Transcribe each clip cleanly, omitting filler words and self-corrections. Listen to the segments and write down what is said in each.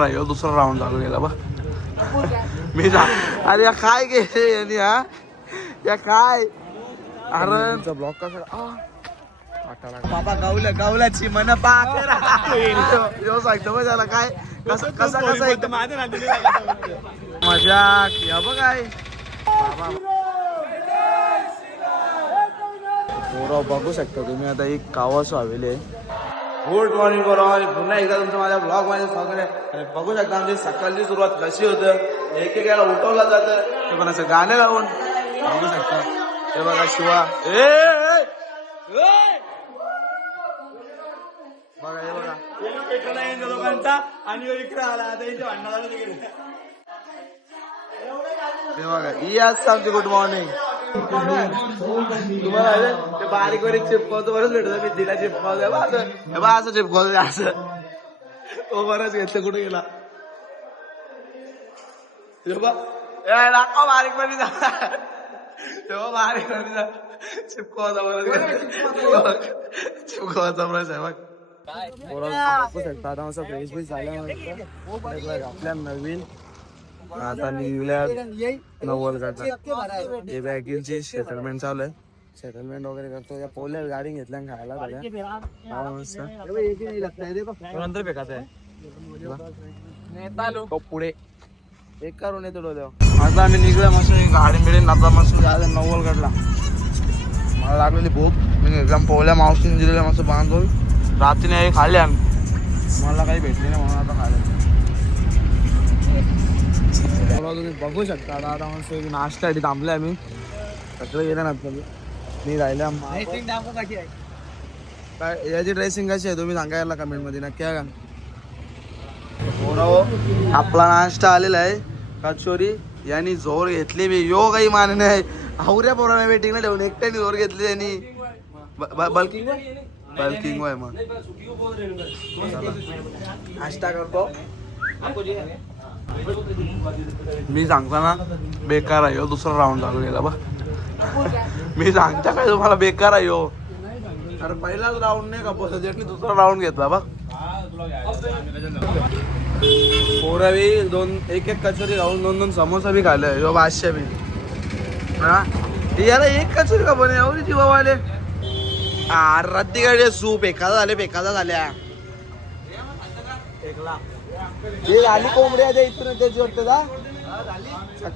ह्यो दुसरा राऊंड चालू गेला बा. मी जा अरे या काय गे यांनी हा या काय अरे ब्लॉक कसा बाबा गावल्याची मन पाकरा सांगतो बघ त्याला काय कसा मजा या बघ काय बाबा बघू शकता तुम्ही आता एक कावासो हवेली आहे. गुड मॉर्निंग बरोबर पुन्हा एकदा तुमचं माझ्या ब्लॉग मध्ये स्वागत आहे. आणि बघू शकता आमची सकाळची सुरुवात कशी होतं. एक एकाला उठवलं जातं ते पण असं गाणं गाऊन बघू शकता. हे बघा शिवा बघा हे बघा लोकांचा आणि इकडे आला आता इथे भांडण हे बघा ही आज आमची गुड मॉर्निंग. तुम्हाला ते बारीक बारीक चिपकवतो बरंच भेटतो. मी तिला चिपकवतो असं चिपकवतो असं तो बरंच घेतलं कुठे गेला दाखव बारीक मध्ये जा तेव्हा बारीक मध्ये जा चिपकवायचा बरंच चिपकवायचा बरंच आहे बघ. फ्रेश बीस झाल्यानंतर आपल्या नवीन आता निघल्या नवलगडचा हे बॅगींची सेटलमेंट चालू आहे. सेटलमेंट वगैरे करतो. या पोल्या गाडी घेतल्या खायला नंतर फेकायचं आहे पुढे एक करून येतो डोल्या. आता आम्ही निघल्या मस्त गाडी मिळेल आता मस्त जायचं नवलगडला. मला लागलेली भूक मी एकदम पोहल्या मावशीने दिलेल्या मस्त बांधून रात्रीने खाल्ले आम्ही. मला काही भेटले नाही म्हणून आता खाल्ले. तुम्ही बघू शकता आता मस्त नाश्त्यासाठी थांबले आम्ही सगळं गेल्यानंतर मी राहिल्या काय याची ड्रेसिंग कशी आहे तुम्ही सांगा याला कमेंट मध्ये नक्की का. आपला नाश्ता आलेला आहे. कचोरी यांनी जोर घेतली मी यो काही मान नाही आवऱ्या पोराने वेटिंगला ठेवून एकट्याने जोर घेतली त्यांनी बल्किंग आहे. मग नाश्ता करतो मी सांगतो ना बेकार आहे. दुसरा राऊंड चालू गेला बा. मी सांगता काय तुम्हाला बेकार आहे. अरे पहिलाच राऊंड नाही का पोहोचत दुसरा राऊंड घेतला बा. पोरावी दोन एक कचोरी खाऊन दोन समोसा बी खाल्ले. यो 500 बी हा याला एक कचोरी का बने एवढी ती बाबाले रद्दी गाडी सूप एखादा झाल्या हे आली कोंबडी आहे इथून त्याची वाटतं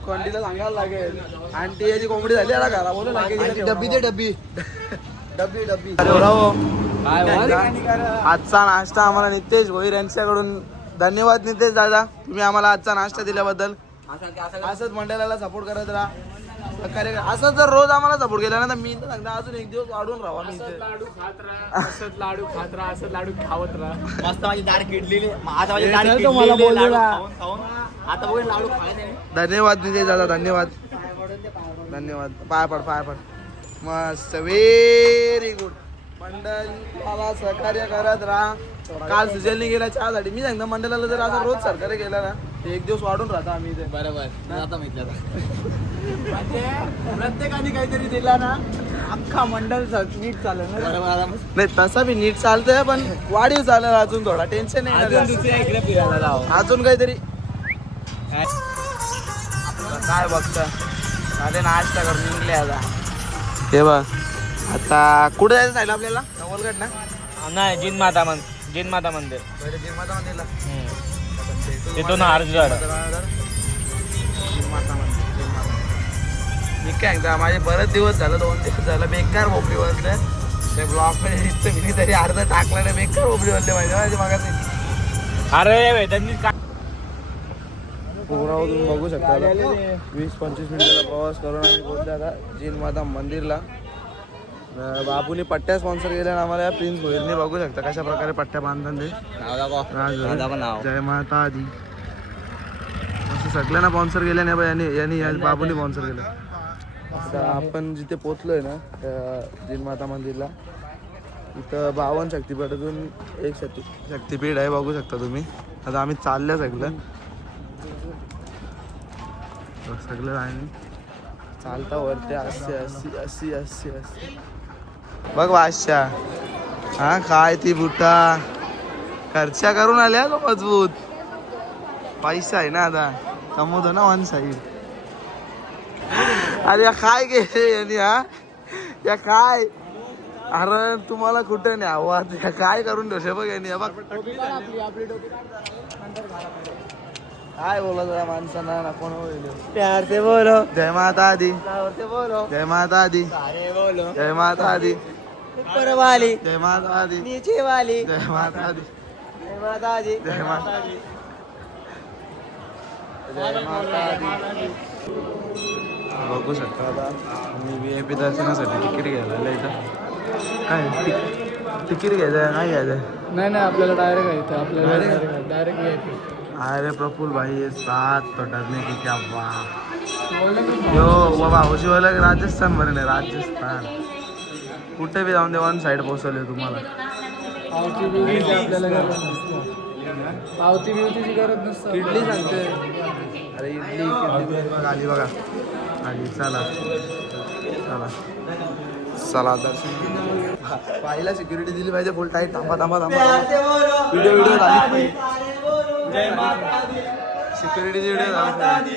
कंटीला सांगायला लागेल. आणि याची कोंबडी झाली आता घरा बोलू लागेल डब्बी आजचा नाश्ता आम्हाला नितेश भोईर यांच्याकडून धन्यवाद. नितेश दादा तुम्ही आम्हाला आजचा नाश्ता दिल्याबद्दल. असंच मंडळाला सपोर्ट करत राहा. असं जर रोज आम्हाला सपोर्ट केला ना तर मी तर सांगता अजून एक दिवस वाढून राहा. मी लाडू खात राहा असंच लाडू खावत राहा. मस्त माझी दाढ किडलेली आता बघ लाडू खायला. धन्यवाद नितेश दादा धन्यवाद. पाय पड मस्त व्हेरी गुड. मंडळाला सहकार्य करत राहा. काल सुजलने गेला चहासाठी. मी सांगतो मंडळाला जर असं रोज सहकार्य केला ना ते एक दिवस वाढून राहता. आम्ही इथे बरोबर आता प्रत्येकाने काहीतरी दिला ना अख्खा मंडळ नीट चालेल नाही. तसा बी नीट चालतंय पण वाढीव चालेल अजून थोडा टेन्शन नाही. अजून काहीतरी काय बघता अरे नाश्ता करून निघले आता. हे बघ आता कुठे जायचं सांगितलं आपल्याला नवलगड ना नाही जिनमाता मंदिर जिनमाता मंदिरला तिथून हरजगड मी काय माझे बरेच दिवस झालं 2 दिवस झालं बेकार भोपळी बनले. ते ब्लॉक मध्ये दिसतं मी तरी अर्ध टाकलं नाही बेकार भोपळी बनले माझ्या मागाचे. अरे त्यांनी तुम्ही बघू शकता 20-25 मिनिटाचा प्रवास करून आम्ही पोहोचले आता जिनमाता मंदिरला. बाबूने पट्ट्या स्पॉन्सर केल्या आम्हाला. प्रिन्स भोईरने बघू शकता कशा प्रकारे पट्ट्या बांधतात ते. जय माता दी असं सगळ्यांना स्पॉन्सर केल्या नाही यांनी बाबूने स्पॉन्सर केलं. आता आपण जिथे पोचलोय ना जिनमाता मंदिरला इथं 52 शक्तिपीठातून एक शक्तिपीठ आहे बघू शकता तुम्ही. आता आम्ही चालल्या सगळं आहे चालता वरते 80 बघ वाशा हा काय ती बुटा खर्चा करून आल्या तो मजबूत पैसा आहे ना आता कमवतो ना वन साईड. अरे या काय गेले यांनी हा या काय अरे तुम्हाला कुठे नाही आवाज या काय करून ठेवशे बघ यांनी बघ काय बोलत या माणसांना ना कोण प्यार से बोलो, जय माता दी प्यार से बोलो, जय माता दी सारे बोलो. जय माता दी ऊपर वाली, जय माता दी नीचे वाली, जय माता दी जय माता जी. जय माता दी जय माता दी. बघू शकता आता मी VIP दर्शनासाठी तिकीट घ्यायला आलो इथं. काय तिकीट घ्यायचं आहे काय घ्यायचं आहे? नाही आपल्याला डायरेक्ट आहे इथं, आपल्याला डायरेक्ट घ्यायचं. अरे प्रफुल भाई ये सात तो डरने की क्या बात यो बाबा हौशीवाला राजस्थान बरं नाही राजस्थान कुठे बी जाऊन दे वन साईड पोहोचवले तुम्हाला. पावती बिवतीची आपल्याला गरज नसते. पावती बिवतीची गरज नसते. इडली सांगते अरे इडली बघा आली बघा आली चला चला चला दर्शन पाहिला सिक्युरिटी दिली पाहिजे फुल टाईट थांबा थांबा थांबा व्हिडिओ झाली जय माता दी, सिक्युरिटी व्हिडिओ झाली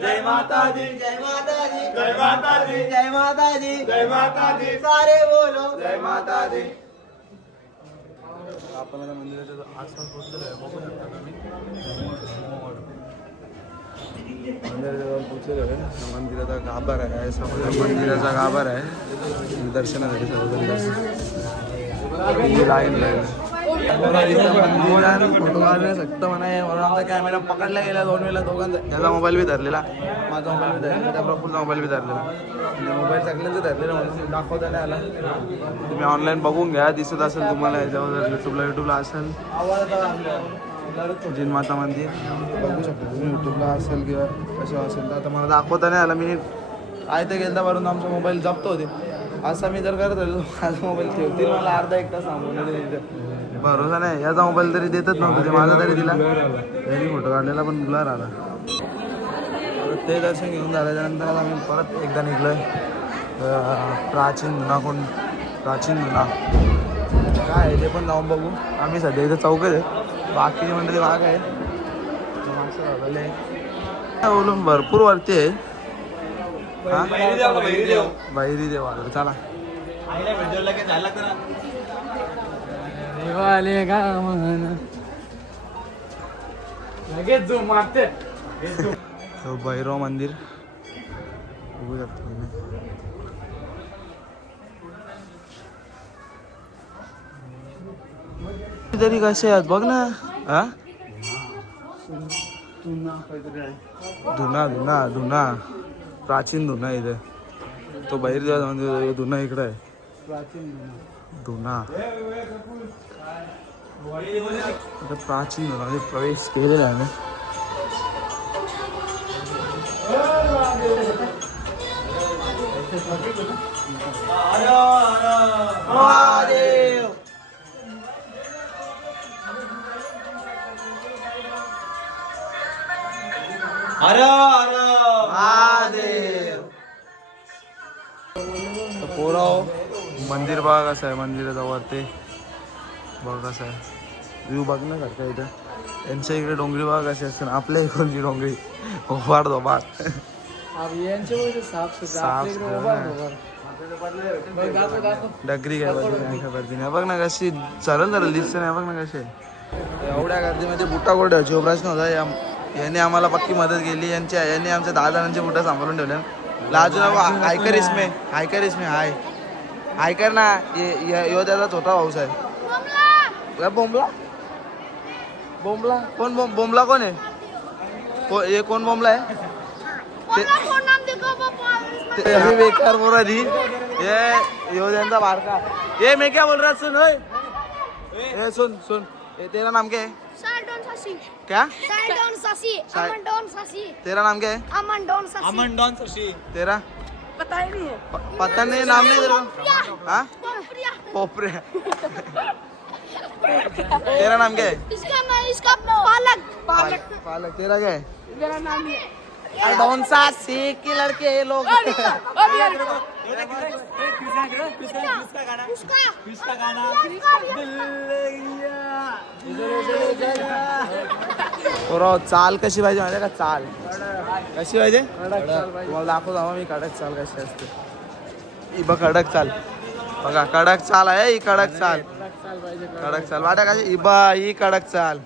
जय माता दी, जय माता दी, जय माता दी, जय माता दी, जय माता दी, सारे बोलो, जय माता दी. आपण आता मंदिराच्या आसपास पोहोचलेलो आहे बघू शकता तुम्ही मंदिराच्या जवळ पोहोचलेलो आहे. मंदिराचा गाभार आहे समोर मंदिराचा गाभार आहे दर्शनासाठी सर्वजण लाईन मंदिरात फोटो काढण्यास सक्त म्हणाय म्हणून आमचा कॅमेरा पकडला गेला 2 वेळेला दोघांचा. त्याचा मोबाईल बी धरलेला माझा मोबाईल बी धरलेला त्या प्रफुलचा मोबाईल बी धरलेला मोबाईल सगळ्यांचं धरलेलं म्हणून दाखवता नाही आला. तुम्ही ऑनलाईन बघून घ्या दिसत असेल तुम्हाला याच्यावर युट्यूबला असेल जिनमाता मंदिर बघू शकता तुम्ही यूट्यूबला असेल किंवा कसं असेल तर आता मला दाखवता नाही आला. मी काय ते गेलता वरून आमचा मोबाईल जप्त होते असं मी जर करत राहिलो माझा मोबाईल ठेवतील मला अर्धा 1 तास थांबवून भरोसा नाही. याचा मोबाईल तरी देतच नव्हतं ते माझा तरी दिला त्यांनी फोटो काढलेला पण ब्लर आला. ते दर्शन घेऊन झाल्याच्यानंतर आता आम्ही परत एकदा निघलोय प्राचीन जुना काय आहे ते पण जाऊन बघू. आम्ही सध्या इथं चौकच आहे बाकीचे मंडळी भाग आहे बोलून भरपूर वरती आहे बहिरी देव आलं चला देवाले का म्हण लगेच जो मारते भैरव मंदिर बघू शकता तुम्ही. तरी कसे आहेत बघ ना हा धुना प्राचीन धुना इथे तो भैरव मंदिर धुना इकडे आहे धुना आता प्राचीन धुना प्रवेश केलेला आहे ना. महादेव हर हर महादेव. पोराव मंदिर बघा कसं आहे मंदिराचा वरती बघा कसं आहे व्ह्यू बघण्यासारखं इथं. यांच्या इकडे डोंगरी बघा कशी असते ना आपल्या इकडची डोंगरी वाढ बाग यांचे साफ साफ डगरी काय पद्धतीने बघ ना कशी चालेल दिसते नाही बघ ना कशी एवढ्या गर्दीमध्ये बुटा कोण ठेवायची प्रश्न होता. यांनी आम्हाला पक्की मदत केली यांनी आमच्या 10 जणांचे बुटा सांभाळून ठेवले. लाजू नको आयकर इसमे आयकर ना यो त्याचा छोटा भाऊस आहे बोंबला कोण बोंबला कोण आहे ये कोण बोंबला आहे ते बेकार बोरा दी ये यो त्यांचा बारका ये मैं क्या बोल रहा सुन ये सुन ये तेरा नाम क्या है क्या तेरा नाम क्या है अमन डॉन शशि तेरा पता ही नहीं है पता नहीं नाम नहीं तेरा हाँ पोपरे तेरा नाम क्या है इसका पालक तेरा क्या है मेरा नाम है डॉन सासी के लड़के लोग किसका गाना बरोबर चाल कशी पाहिजे माहिती का चाल कशी पाहिजे तुम्हाला दाखवतो आम्हा मी कडक चाल कशी असते ही बघ कडक चाल बघा कडक चाल आहे ही कडक चाल वाटा कशी ही बा ही कडक चाल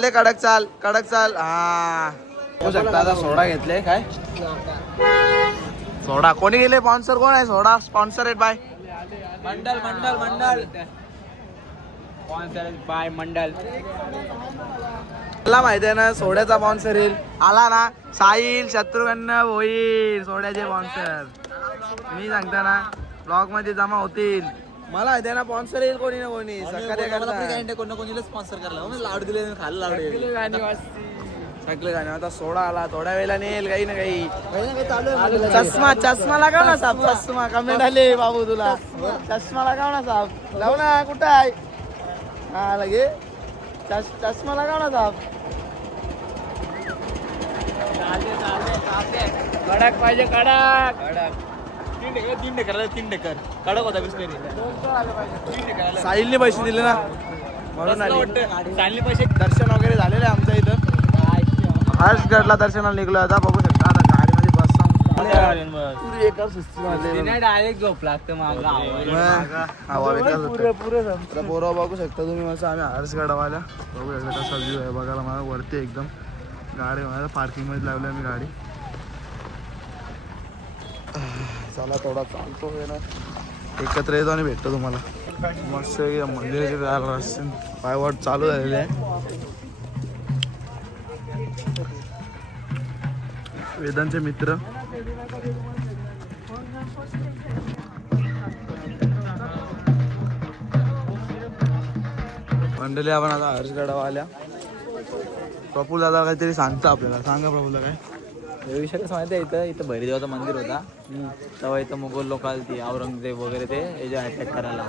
दे कडक चाल हा होऊ शकता आता सोडा घेतले काय सोडा कोणी गेले स्पॉन्सर कोण आहे सोडा स्पॉन्सर बाय मंडल बाय मंडल मला माहिती आहे ना सोड्याचा स्पॉन्सर येईल आला ना साहिल शत्रुघ्न होईल सोड्याचे स्पॉन्सर मी सांगता ना ब्लॉग मध्ये जमा होतील मला माहिती आहे ना स्पॉन्सर येईल कोणी ना कोणी सकाळी कोणी स्पॉन्सर करायला लाडू दिले खायला लाडू सगळे गाणे आता सोडा आला थोड्या वेळेला नेल काही ना काही चष्मा लगाव ना साहेब चष्मा कमेंट आले बाबू तुला चष्मा लगाव ना साहेब लाव ना कुठं आहे हा लगे चष्मा लगाव ना साहेब कडक पाहिजे कडक 3 ढेकर कडक होता बिस्लेरी साहिलने पैसे दिले ना म्हणून आले चालले पैसे दर्शन वगैरे झालेलं आहे आमच्या इथं हर्षगडला दर्शनाला निघलो आता बघू शकता आता गाडीमध्ये बस डायरेक्ट झोप लागतं हवा बोरा बघू शकता तुम्ही मस्त आम्ही हर्षगडवाल्या बघू शकता कसा व्ह्यू आहे बघायला मला वरती एकदम गाडी मला पार्किंग मध्ये लावली आम्ही गाडी चला थोडा चालतो ना एकत्र येतो आणि भेटतो तुम्हाला मस्त मंदिराचे रस्ते पायवाट चालू झालेले आहे वेदांचे मित्र मंडळी आपण आता हर्षगडावर आल्या प्रफुल दादा काहीतरी सांगता आपल्याला सांगा प्रफुलला काय विषय कसं माहिती आहे इथं भैरदेवाचं मंदिर होता तेव्हा इथं मुघल लोक आली ती औरंगजेब वगैरे ते याच्या अटॅक करायला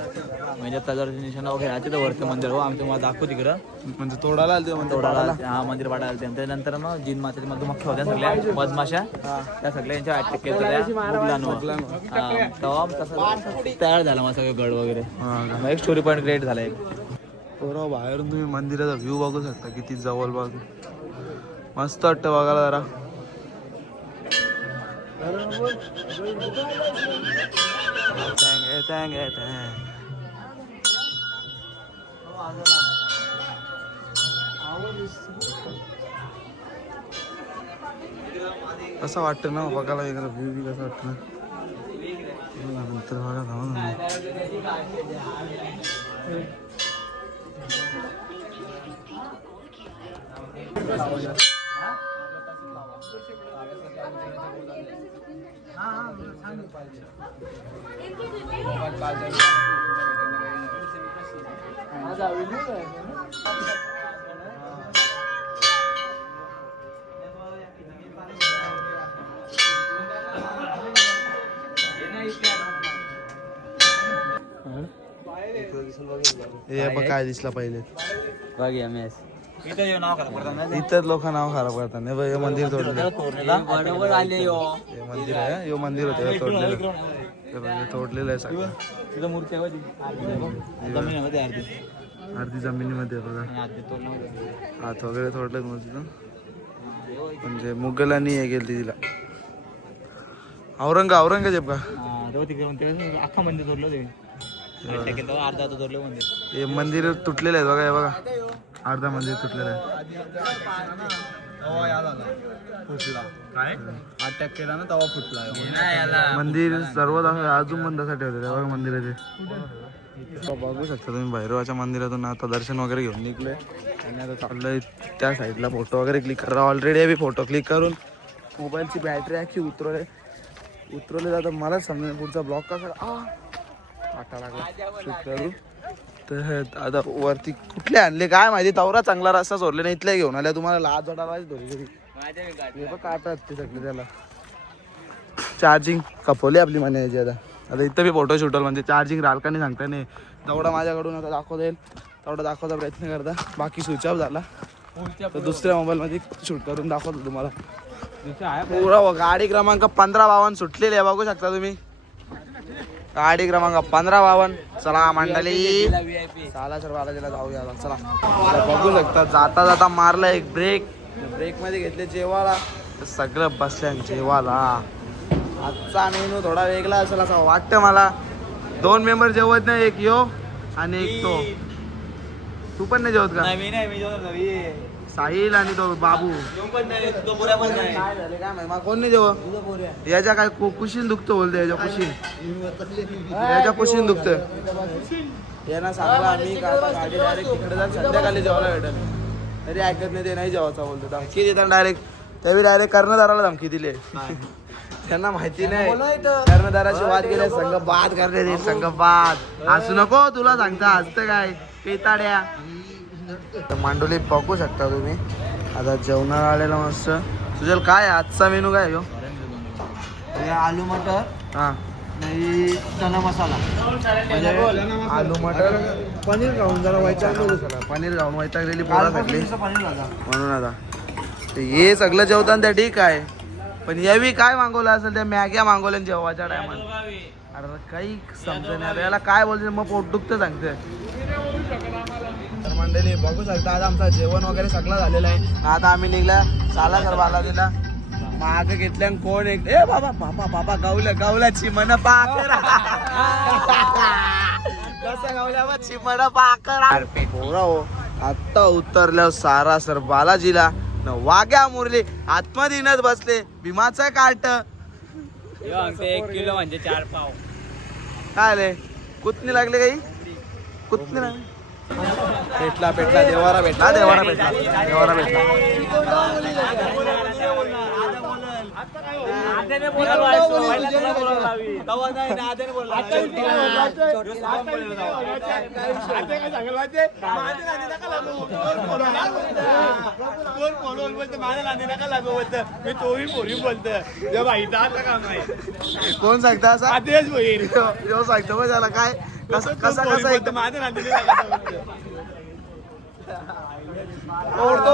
म्हणजे त्याच्यावर निशाणा वगैरे आहे तिथं वरचं मंदिर हो आमचं मला दाखवू तिकडं म्हणजे तोडायला आले तोडाला हा मंदिर पाडायला आलं त्यानंतर मग जिन मातेच्या मधुमख्या होत्या सगळ्या मधमाशा त्या सगळ्या यांच्या अटॅक केल्या तेव्हा तसं तयार झाला मग सगळे गड वगैरे मग एक स्टोरी पॉईंट क्रिएट झाला एक बरोबर बाहेरून तुम्ही मंदिराचा व्ह्यू बघू शकता किती जवळ बघ मस्त वाटतं बघायला जरा कसं वाटतं ना बघायला वेगळं व्ह्यू बी कसं वाटतं ना नंतर बघा जाऊ ना हे काय दिसला पहिले इतर लोक नाव खराब करतात हे मंदिर तोडलं हे मंदिर आहे हे मंदिर होतं तोडलेलं तोडलेलं आहे सगळं मूर्ती अर्धी जमिनीमध्ये बघा हात वगैरे तोडलेत मूर्तीचं म्हणजे मुघलांनी हे केली तिला औरंगजेब का अख्खा मंदिर तोडलं ते अर्धा तोडलं मंदिर हे मंदिर तुटलेलं आहे बघा हे बघा अर्धा मंदिर तुटलेलं आहे अटॅक केला ना तेव्हा फुटला मंदिर सर्वात अजून बंदासाठी होते बघा मंदिराचे बघू शकता तुम्ही भैरवाच्या मंदिरातून आता दर्शन वगैरे घेऊन निघलोय आणि आता चाललोय त्या साईडला फोटो वगैरे क्लिक करा ऑलरेडी आम्ही फोटो क्लिक करून मोबाईलची बॅटरी अख्खी उतरवले जातं मलाच समजा पुढचा ब्लॉक कसा वाटा लागला शूट करू तर आता वरती कुठले आणले काय माहिती तवरा चांगला रस्ता सोडले नाही इथल्या घेऊन आल्या तुम्हाला लाज वाटायला थोडी काढतात ते सगळे त्याला चार्जिंग कपवली आपली म्हणायची आता इथं बी फोटो शूट म्हणजे चार्जिंग राहिल का नाही सांगता नाही तेवढा माझ्याकडून आता दाखवता येईल तेवढा दाखवायचा प्रयत्न करता बाकी स्विच ऑफ झाला तर दुसऱ्या मोबाईलमध्ये शूट करून दाखवतो तुम्हाला पुरा गाडी क्रमांक 1552 सुटलेली आहे बघू शकता तुम्ही गाडी क्रमांक 1552. चला मंडळी चला सर बालाजीला जाऊया आता. चला आता बघू शकता जाता जाता मारला एक ब्रेक मध्ये घेतले जेवाला तर सगळं बसल्या जेवाला. आजचा मेनू थोडा वेगळा असेल असं वाटतं मला. 2 मेंबर जेवत नाही, एक यो आणि एक तो. तू पण नाही जेवत का? साहिल आणि तो बाबू काय झालं काय कोण नाही जेवत याच्या काय कुशीन दुखतं बोलते याच्या कुशीन दुखतं यांना सांगला आम्ही का आता गाडी डायरेक्ट तिकडे जाऊन संध्याकाळी जेवायला भेटेल तरी ऐकत नाही ते नाही जेवायचा बोलतो. धमकी देतात डायरेक्ट त्यावेळी डायरेक्ट कर्णधाराला धमकी दिली. त्यांना माहिती नाही कर्णधाराशी वाद केले संघ बाद करणे संघ बाद असू नको तुला सांगता असतं काय पेताड्या. मांडोली बघू शकता तुम्ही आता जेवणाला आलेला मस्त. सुजल काय आजचा मेनू काय हो? आलू मटर हा नाही चना मसाला आलू मटर पनीर खाऊन जरा व्हायचा पनीर खाऊन वैतागलेली पोळा भेटली म्हणून आता हे सगळं जेवताना त्या ठीक आहे पण यावी काय मागवलं असेल त्या मॅग्या मागवल्या जेवायच्या टायमाला. अरे काही समजत नाही याला काय बोलते मग पोट दुखतं सांगते. तर मंडळी बघू शकता आज आमचं जेवण वगैरे सगळं झालेलं आहे. आता आम्ही निघला साला सर बालाजीला माग घेतल्या कोण एक ए बाबा बाबा बाबा गावला चिमण पाकर कसं गावल्या बा चिमण पाकर पोरा हो. आत्ता उतरल्या सारा सर बालाजीला न वाग्या मुरली आत्मदिनच बसले भीमाचं काट 1 किलो म्हणजे 4 पाव. काय आले कुतनी लागले काही कुतनी लागले भेटला देवारा भेटला. कोण सांगता असं सांगतो मग त्याला काय कसं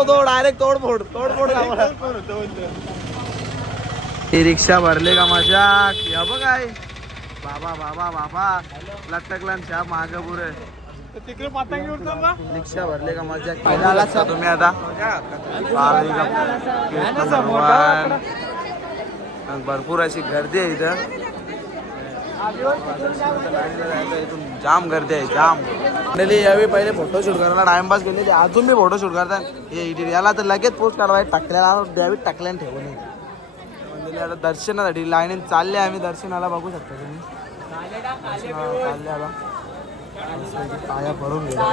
तोड डायरेक्ट तोडफोड ही रिक्षा भरले का मजा या बघ काय बाबा लटकला छाप माग पुरे रिक्षा भरले का मजा. तुम्ही आता भरपूर अशी गर्दी आहे इथं इथून जाम गर्दी आहे जाम. यावेळी पहिले फोटोशूट करायला टाइमपास केले ते अजून बी फोटोशूट करतात याला तर लगेच पोस्ट करायला टाकल्याला द्यावी टाकल्याने ठेवून म्हणजे आता दर्शनासाठी लाईन चालले आम्ही दर्शनाला बघू शकता तुम्ही चालले आता पाया पडून गेला.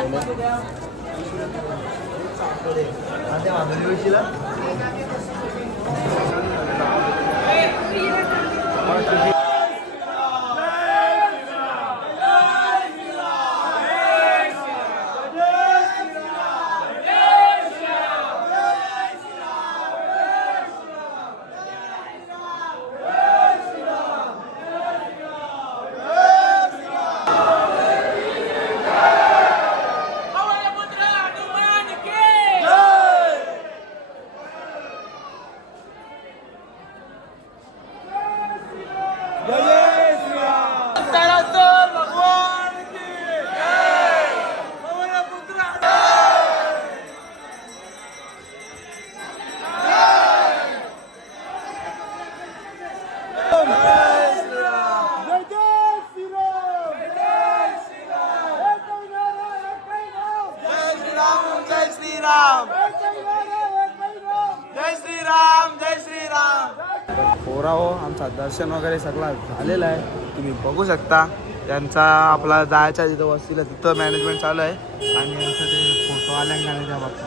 पोरा हो आमचा दर्शन वगैरे सगळा झालेला आहे तुम्ही बघू शकता. त्यांचा आपला जायच्या जिथं वस्तीला तिथं मॅनेजमेंट चालू आहे आणि यांचं ते फोटो आल्याने बघता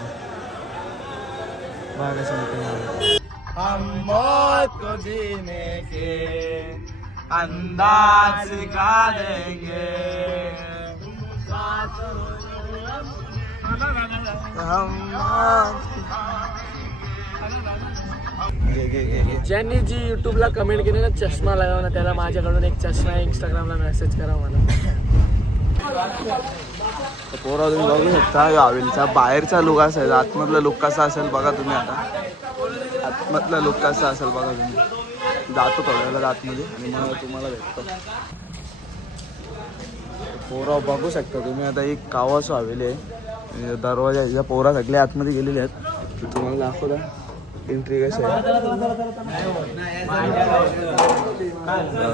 बघा कसं हम मौत को जीने के अंदाज सिखा देंगे ज्यांनी जी युट्यूबला कमेंट केली ना चष्मा लावा ना त्याला माझ्याकडून एक चष्मा इंस्टाग्रामला मेसेज करा मला. पोरा तुम्ही बघू शकता हवेलीचा बाहेरचा लुक असेल आतमधला लुक कसा असेल बघा तुम्ही. आता आतमधला लुक कसा असेल बघा तुम्ही. जातो थोड्या वेळेला आतमध्ये आणि मग तुम्हाला भेटतो. पोरा बघू शकता तुम्ही आता एक कावासो हवेली आहे दरवाजा या पोरा सगळे आतमध्ये गेलेले आहेत तर तुम्हाला दाखवता एंट्री कशी आहे.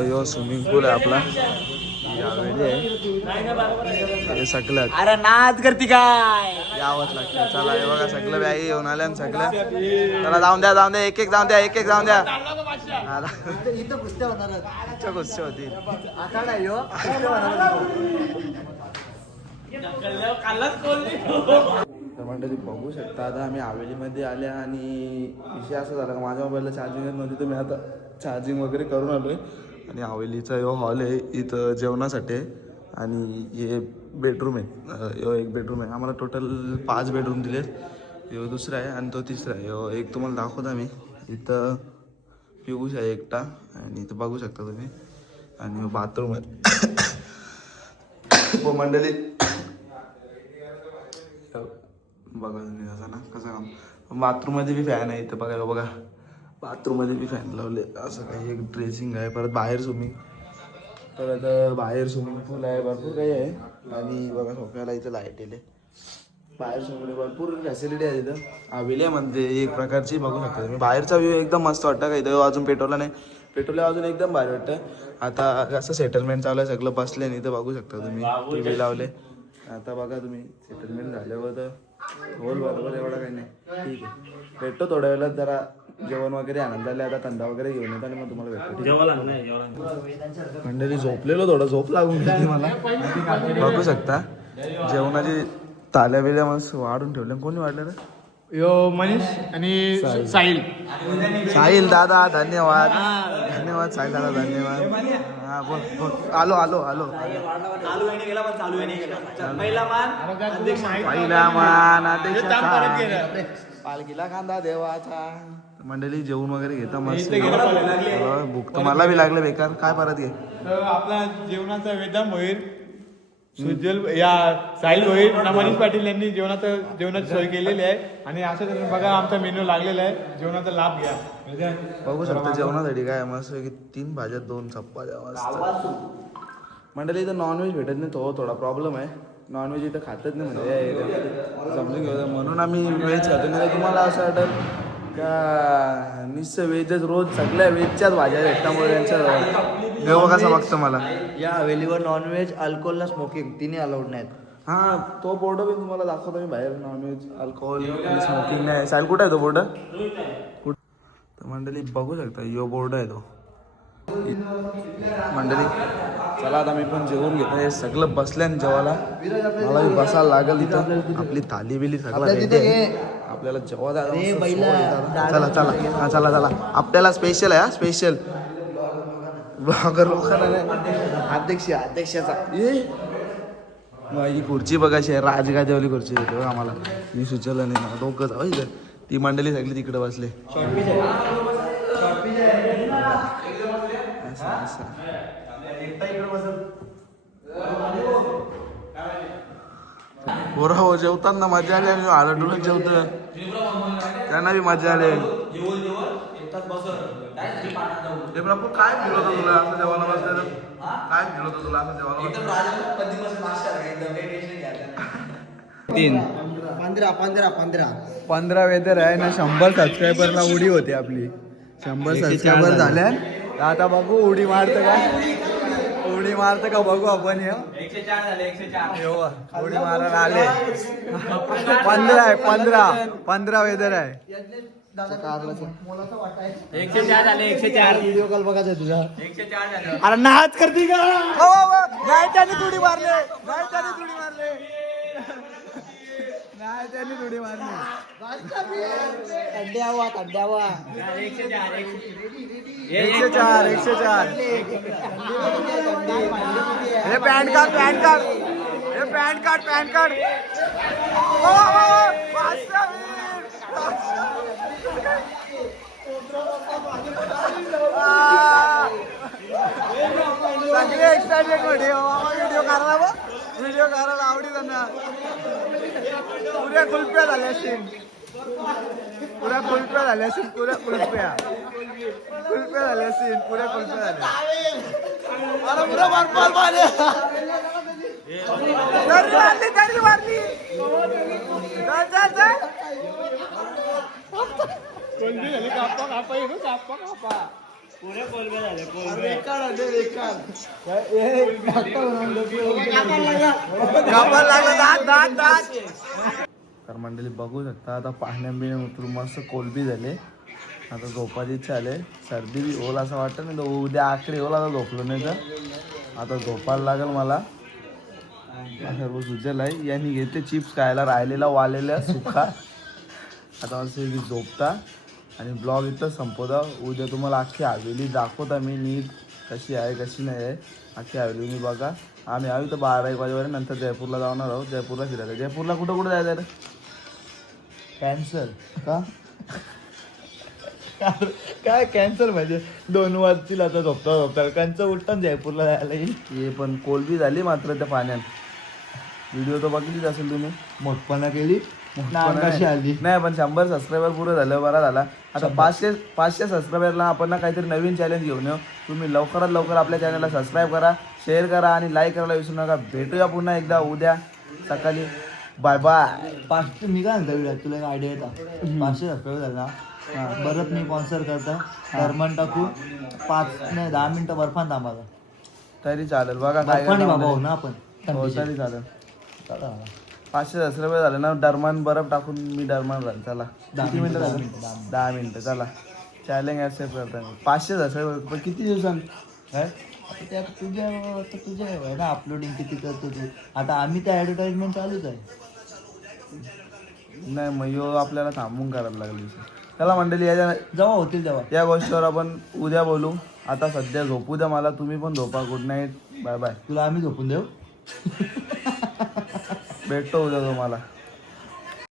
यो स्विमिंग पूल आहे आपला ही हवेली आहे हे सगळं अरे नाच करती काय यावंच लागतं. चला हे बघा सगळं बॅग येऊन आल्या आणि सगळं चला जाऊन द्या एक एक जाऊन द्या इथं कुस्त्या होती तर मंडळी बघू शकता आता आम्ही हवेलीमध्ये आल्या आणि विषय असा झाला का माझ्या मोबाईलला चार्जिंगच नव्हती तर मी आता चार्जिंग वगैरे करून आलो आहे आणि हवेलीचा यो हॉल आहे इथं जेवणासाठी आहे आणि हे बेडरूम आहे यो एक बेडरूम आहे आम्हाला टोटल 5 बेडरूम दिलेत यो दुसरा आहे आणि तो तिसरा आहे यो एक तुम्हाला दाखवता मी इथं पिऊष आहे एकटा आणि इथं बघू शकता तुम्ही आणि बाथरूम आहे हो मंडळी बघा तुम्ही असं ना कसं काम बाथरूममध्ये बी फॅन आहे इथं बघा बघा बाथरूममध्ये बी फॅन लावले असं काही एक ड्रेसिंग आहे परत बाहेर स्विमिंग पूल आहे भरपूर काही आहे आणि बघा सोफ्याला इथं लाईट येते बाहेर स्विमिंग भरपूर फॅसिलिटी आहे इथं हवेली म्हणजे एक प्रकारची बघू शकता तुम्ही बाहेरचा व्ह्यू एकदम मस्त वाटतं का इथं अजून पेट्रोलला नाही पेट्रोलला अजून एकदम भारी वाटतं आता कसं सेटलमेंट चालू आहे सगळं बसले नाही इथं बघू शकता तुम्ही टी व्ही लावले आता बघा तुम्ही सेटलमेंट झाल्यावर तर होल बरोबर एवढं काही नाही ठीक आहे भेटतो थोड्या वेळात जरा जेवण वगैरे आनंद झाले आता थंडा वगैरे घेऊन येतो आणि मग तुम्हाला भेटतो मंडळी झोपलेलो थोडं झोप लागून गेली मला बघू शकता जेवणाची ताल्या बिल्या मस्त वाढून ठेवल्या कोणी वाढलं रे यो मनीष आणि साहिल दादा धन्यवाद साहिल दादा धन्यवाद हा बोल आलो पहिला मान पालखीला कांदा देवाचा मंडळी जेवण वगैरे घेता मस्त भूक तर मला बी लागलं बेकार काय परत घे आपला जेवणाचा वेदाम होईल सुजल या साहिल होईल मनीष पाटील यांनी जेवणाची सोय केलेली आहे आणि असं बघा आमचा मेन्यू लागलेला आहे जेवणाचा लाभ घ्या बघू शकता जेवणासाठी काय मस्त की 3 भाज्या 2 चपात्या मस्त मंडळी इथं नॉनव्हेज भेटत नाही थोडा प्रॉब्लेम आहे नॉनव्हेज इथं खातच नाही म्हणजे समजून घेऊ म्हणून आम्ही व्हेज खातो नाही तुम्हाला असं वाटेल का निश्चय व्हेजच रोज सगळ्या व्हेजच्याच भाज्या भेटल्यामुळे त्यांच्या देव कसा बघतं मला या हवेलीवर नॉनव्हेज अल्कोहोल स्मोकिंग तिन्ही अलाउड नाहीत हां तो बोर्ड पण तुम्हाला दाखवतो मी बाहेर नॉनव्हेज अल्कोहोल आणि स्मोकिंग नाही साईल कुठं आहे तो बोर्ड तर मंडळी बघू शकता यो बोर्ड आहे तो मंडळी चला आता मी पण जेवून घेतो हे सगळं बसल्यान जेवायला मला बसायला लागेल इथं आपली थाली बिली सगळं रेडी आहे आपल्याला जेव्हा चला आपल्याला स्पेशल आहे स्पेशल ब्लॉगर लोकांना अध्यक्षाचा ही खुर्ची बघायची आहे राजगाद्यावाली खुर्ची देतो आम्हाला मी सुचवलं नाही मला डोकं जाऊ इथं ती मंडळी सगळी तिकडे बसले पोरा हो जेवताना मजा आली आणि आडून जेवतं त्यांना बी मजा आली ते प्रभू काय फील होतं तुला असं जेवायला बसलं काय फील होतं तुला असं जेवायला 15 वेदर आहे ना 100 सबस्क्रायबरला उडी होती आपली 100 सबस्क्रायबर झाल्या आता बघू उडी मारतं का बघू आपण 104 झाले 104 उडी मारायला आले 15 वेदर आहे 104 झाले 104 व्हिडिओ कॉल बघायचा तुझा 104 झाले अरे नाच करती का नाही त्यांनी तुडी मारले थंड्यावा 104 हे पॅन कार्ड सगळे एक्साइटेड व्हिडिओ करायला आवडी त्यांना पुऱ्या कुल्प्या झाल्या असतील पुऱ्या कुल्प्या झाल्या अरे पुरा कोणती झाली कापा कापा येतो कापा कापा तर मंडळी बघू शकता आता पाण्याबिणे उतरून मस्त कोलबी झाले. आता झोपाची इच्छा आले. सर्दी बी होईल असं वाटतं नाही तर उद्या आखरी होईल. आता झोपलो नाही तर आता झोपायला लागेल मला. सर्व सुजल आहे. यांनी घेते चिप्स खायला राहिलेला वालेल्या सुका. आता असं की झोपता आणि ब्लॉग इथं संपवता. उद्या तुम्हाला अख्खी हवेली दाखवता मी नीट कशी आहे कशी नाही आहे. अख्खी हवेली मी बघा. आम्ही आलो तर 12-1 वाजेपर्यंत. नंतर जयपूरला जाणार आहोत. जयपूरला फिरायला. जयपूरला कुठं कुठं जायचं रे? कॅन्सल का काय कॅन्सल म्हणजे 2 वाजतील आता झोपता कंच उठतात जयपूरला जायला येईल. हे पण कोलबी झाली मात्र त्या पाण्यात. व्हिडिओ तर बघितलीच असेल तुम्ही. मोठपणा केली कशी आली. नाही पण 100 सबस्क्रायबर पुरं झालं बरा झाला. आता 500 सबस्क्रायबरला आपण ना काहीतरी नवीन चॅलेंज घेऊन येऊ. तुम्ही लवकरात लवकर आपल्या चॅनलला सबस्क्राईब करा, शेअर करा आणि लाईक करायला विसरू नका. भेटूया पुन्हा एकदा उद्या सकाळी. Bye bye. 500 मी काय म्हणतो तुला एक आयडिया येतात 500 सबस्क्राईबर झाला ना बरंच मी स्पॉन्सर करता दरम्यान टाकू 10 मिनिटं बर्फान थांबायला. तरी चालेल बघा काय बर्फानी बाबा हो ना आपण हो तरी चालेल. चला. 500 सबस्क्रायबर झाले ना डरमान बर्फ टाकून मी डरमान राहील. चला 10 किती मिनिटं झालं? मिनिटं, 10 मिनिटं. चला चॅलेंज ॲक्सेप्ट करता मी. 500 सबस्क्रायबर पण किती दिवसांनी काय आता त्यात तुझ्या आहे ना अपलोडिंग किती करतो तू. आता आम्ही त्या ॲडव्हर्टाइजमेंट चालूच आहे. नाही मग ह्यो आपल्याला थांबून करायला लागली. चला मंडळी याच्या जेव्हा होतील तेव्हा या गोष्टीवर आपण उद्या बोलू. आता सध्या झोपू द्या मला. तुम्ही पण झोपा. Good night. Bye bye. तुला आम्ही झोपून देऊ. भेटतो उद्या तुम्हाला.